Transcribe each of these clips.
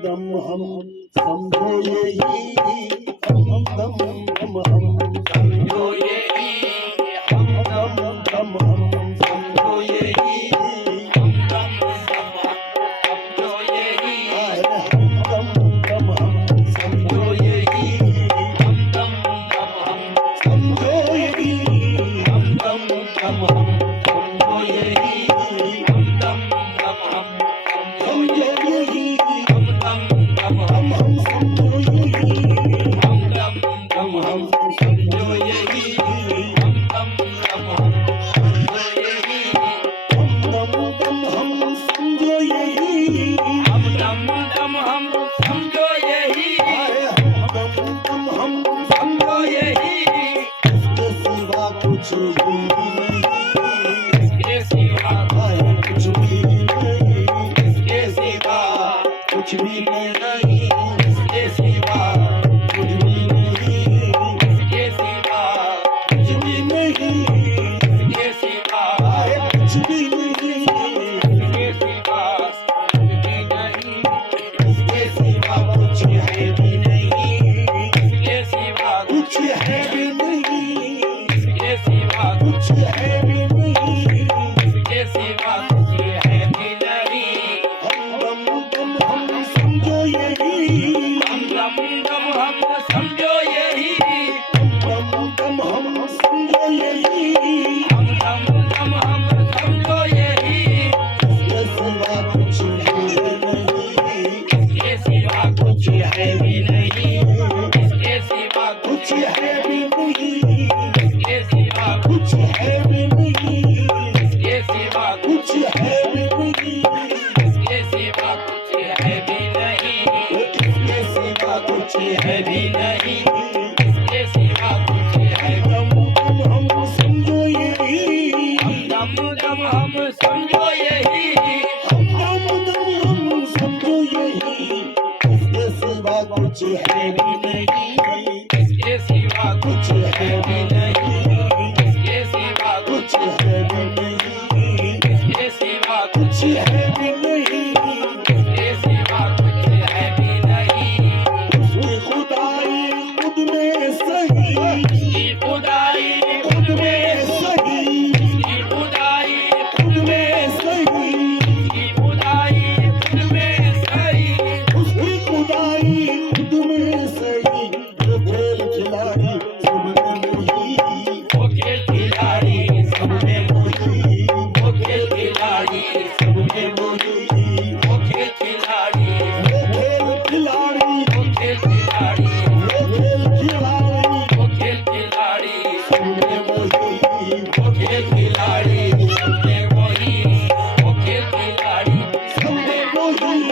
दम हम समझो यही हम दम हम समझो यही हम दम हम समझो यही हम दम समझो यही हम दम हम समझो यही हम दम हम समझो यही हम दम हम समझो यही हम दम हम समझो यही हम समझो यही हम दम हम समझो यही हम दम हम समझो यही हम दम हम समझो यही हम दम हम समझो यही हम दम हम समझो यही इसके सिवा कुछ भी नहीं इसके सिवा कुछ भी नहीं इसके सिवा कुछ भी नहीं इसके सिवा कुछ भी नहीं इसके सिवा कुछ भी नहीं इसके सिवा कुछ भी नहीं इसके सिवा कुछ भी नहीं इसके सिवा कुछ है भी नहीं इसके सिवा कुछ है भी नहीं इसके सिवा कुछ है भी नहीं इसके सिवा कुछ है भी नहीं हम दम हम समझो यही हम दम हम समझो यही हम दम हम समझो यही हम दम हम समझो यही इसके सिवा कुछ है नहीं इसके सिवा कुछ है भी नहीं इसके सिवा कुछ है भी नहीं इसके सिवा कुछ है भी नहीं इसके सिवा कुछ है भी नहीं इसके सिवा कुछ है भी नहीं इसके सिवा कुछ है भी नहीं इसके सिवा कुछ है दम हम समझो यही हम दम हम समझो यही हम दम हम समझो यही इसके सिवा कुछ है भी नहीं इसके सिवा कुछ है भी नहीं इसके सिवा कुछ है भी नहीं इसके सिवा कुछ है भी नहीं इसके सिवा कुछ है भी नहीं उसकी खुदाई खुद में सही उसकी खुदाई खुद में सही उसकी खुदाई खुद में सही उसकी खुदाई खुद में सही उसकी खुदाई खुद में सही वो खेल खिलाड़ी सबने मोही वो खेल खिलाड़ी सबने मोही वो खेल खिलाड़ी सबने मोही वो खेल खिलाड़ी वो खेल खिलाड़ी वो खेल खिलाड़ी वो खेल खिलाड़ी वो खेल खिलाड़ी सबने मोही वो खेल खिलाड़ी सबने मोही वो खेल खिलाड़ी सबने मोही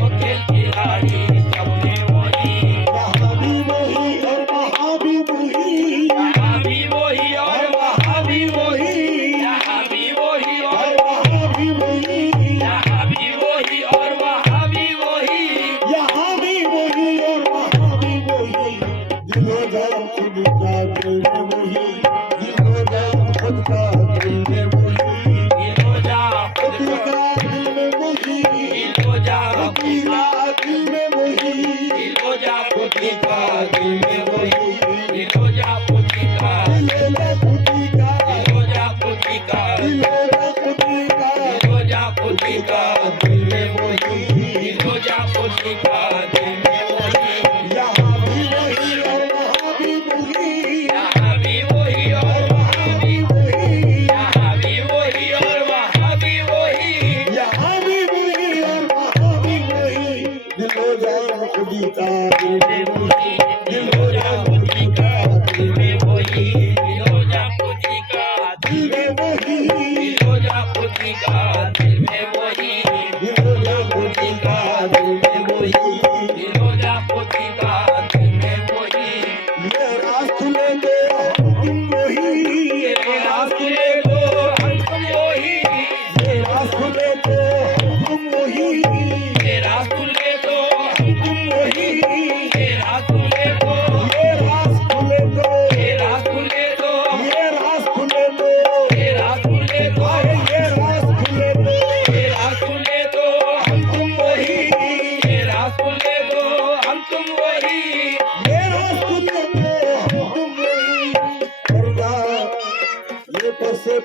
वो खेल खिलाड़ी सबने मोही यहाँ भी मोही और वहाँ भी मोही यहाँ भी मोही और वहाँ भी मोही यहाँ भी मोही और वहाँ भी मोही यहाँ भी मोही और वहाँ भी मोही यहाँ भी मोही और वहाँ भी मोही दिलो जान खुद का दिल में मोही दिलो जान खुद का दिल में मोही दिलो जान खुद का दिल में मोही दिलो जान खुद का दिल में मोही दिलो जान खुद का दिल में मोही दिलो जान खुद का दिलो जान खुद का दिलो जान खुद का दिलो जान खुद का दिल में मोही दिलो जान खुद का दिल में मोही यहाँ भी मोही और वहाँ भी मोही यहाँ भी मोही और वहाँ भी मोही यहाँ भी मोही और वहाँ भी मोही यहाँ भी मोही और वहाँ भी मोही दिलो जान खुद का दिल में मोही दिलो जान खुद का दिल में मोही दिलो जान खुद का दिल में मोही दिलो जान खुद का दिल में मोही दिलो जान खुद का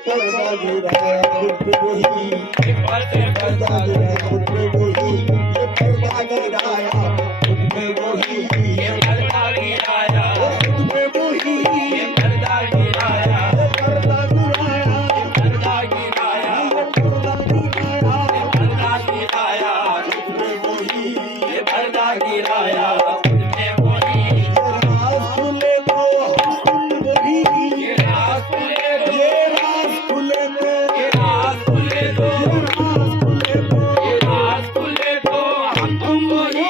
पर्दा गिराया खुद पे वही, ये पर्दा गिराया खुद पे वही, ये पर्दा गिराया खुद पे वही, ये पर्दा गिराया खुद पे वही, ये पर्दा गिराया, ये पर्दा गिराया, ये पर्दा गिराया, ये पर्दा गिराया, ये पर्दा गिराया खुद पे वही, ये पर्दा गिराया खुद पे वही, ये राज खुले तो हम तुम वही, ये राज खुले तो, ये राज खुले तो, ये राज खुले तो, ये राज खुले तो, ये राज खुले तो हम तुम वही,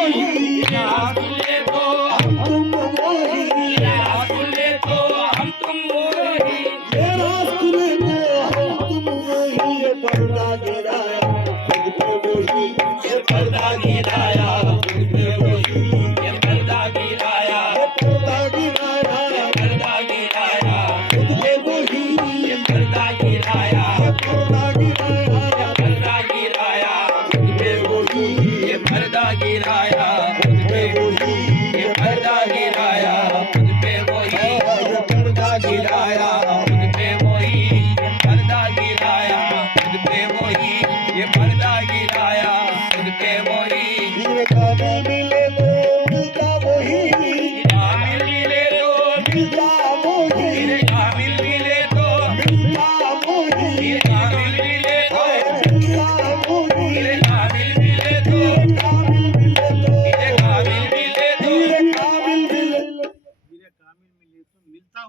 ये राज खुले तो हम तुम वही, ये राज खुले तो हम तुम वही, ये राज खुले तो हम तुम वही, ये पर्दा गिराया खुद पे वही, ये पर्दा गिराया खुद पे वही, ये पर्दा गिराया, ये पर्दा गिराया, ये पर्दा गिराया खुद पे वही, ये पर्दा गिराया, ये पर्दा गिराया, ये पर्दा गिराया खुद पे वही, ये पर्दा गिराया खुद पे वही, ये पर्दा गिराया खुद पे वही, ये पर्दा गिराया खुद पे वही, ये पर्दा गिराया खुद पे वही, ये पर्दा गिराया खुद पे वही, ये काबिल मिले तो मिलता वही, काबिल मिले तो मिलता वही, ये काबिल मिले तो मिलता वही, ये काबिल मिले तो मिलता वही, ये काबिल मिले तो काबिल मिले तो, ये काबिल मिले तो, ये काबिल मिले, ये काबिल मिले तो मिलता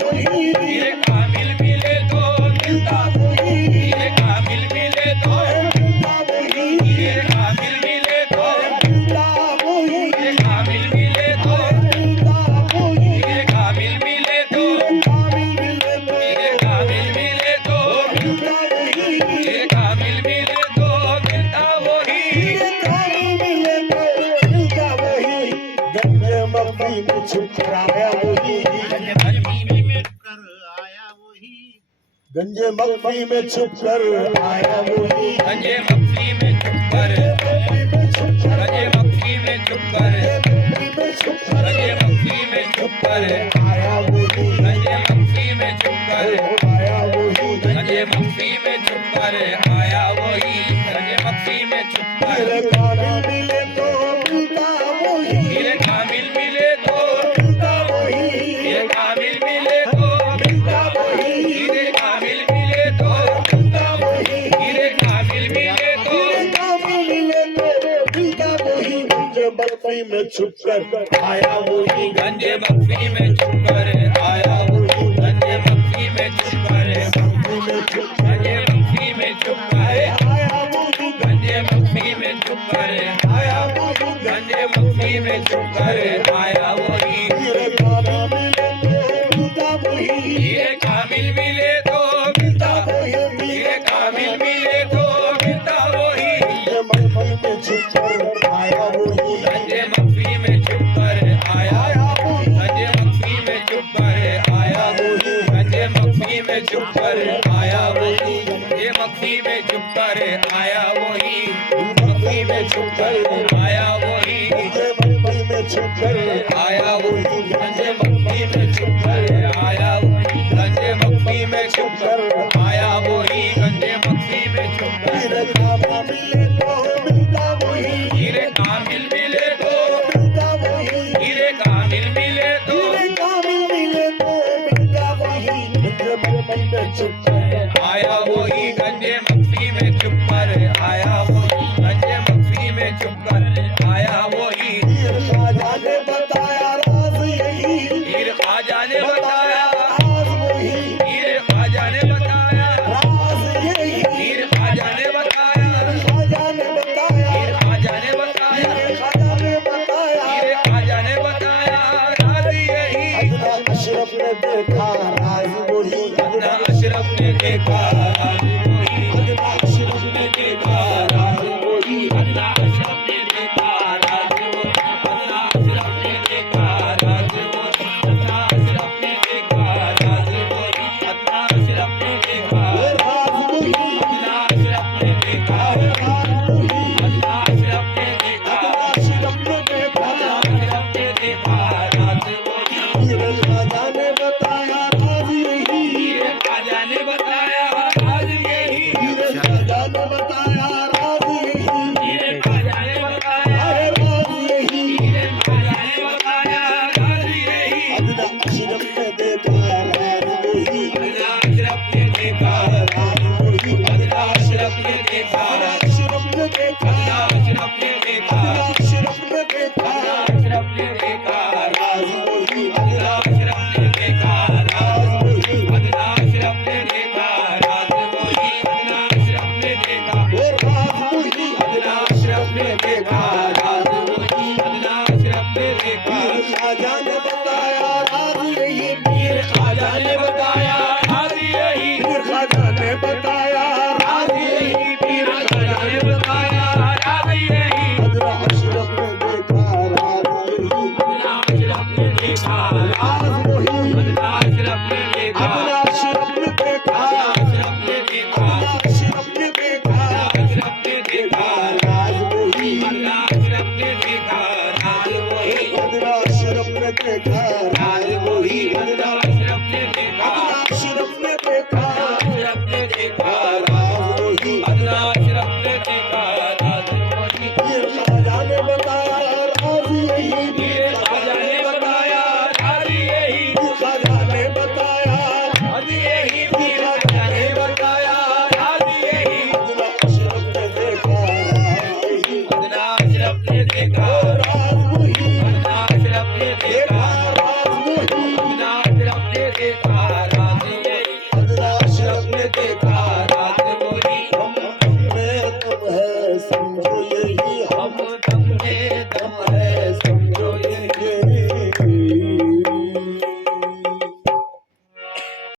वही, ये काबिल मिले तो मिलता वही, ये काबिल मिले तो मिलता वही, ये काबिल मिले तो मिलता वही, ये काबिल मिले तो मिलता वही, ये काबिल मिले तो काबिल मिले तो, ये काबिल मिले तो मिलता वही, ये काबिल मिले तो मिलता वही, ये काबिल मिले तो मिलता वही, गंजे मक्खी में छुप कर आया वही, गंजे मक्खी में छुप कर आया वही, गंजे मक्खी में छुप कर, गंजे मक्खी में छुप कर, गंजे मक्खी में छुप कर आया वही, गंजे मक्खी में छुप कर आया वही, गंजे मक्खी में छुप कर आया वही, गंजे मक्खी में छुप कर, काबिल मिले तो मिलता वही, ये काबिल मिले तो मिलता वही, ये काबिल मिले तो मिलता वही, ये काबिल मिले तो मिलता वही, ये काबिल मिले तो काबिल मिले तो मिलता वही, गंजे मक्खी में छुप कर आया वही, गंजे मक्खी में छुप कर आया वही, गंजे मक्खी में छुप कर, गंजे मक्खी में छुप कर आया वही, गंजे मक्खी में छुप कर आया वही, गंजे मक्खी में छुप कर आया वही, ये काबिल मिले तो मिलता वही, ये काबिल मिले तो मिलता वही, ये काबिल मिले तो मिलता वही, ये मक्खी में छुप कर आया वही, गंजे मक्खी में छुप कर आया वही, गंजे मक्खी में छुप कर आया वही, गंजे मक्खी में छुप कर आया वही, ये मक्खी में छुप कर आया वही, मक्खी में छुप कर आया वही, ये मक्खी में छुप कर आया वही, गंजे मक्खी में छुप कर आया वही, गंजे मक्खी में छुप कर आया वही, गंजे मक्खी में छुप कर, काबिल मिले तो मिलता वही, हीरे काबिल मिले तो मिलता वही, हीरे काबिल मिले तो, हीरे काबिल मिले तो मिलता वही, गंजे मक्खी में छुप कर आया वही, गंजे मक्खी में छुप कर आया वही, गंजे मक्खी में छुप कर आया वही, हीर ख्वाजा ने बताया राज यही, हीर ख्वाजा ने देखा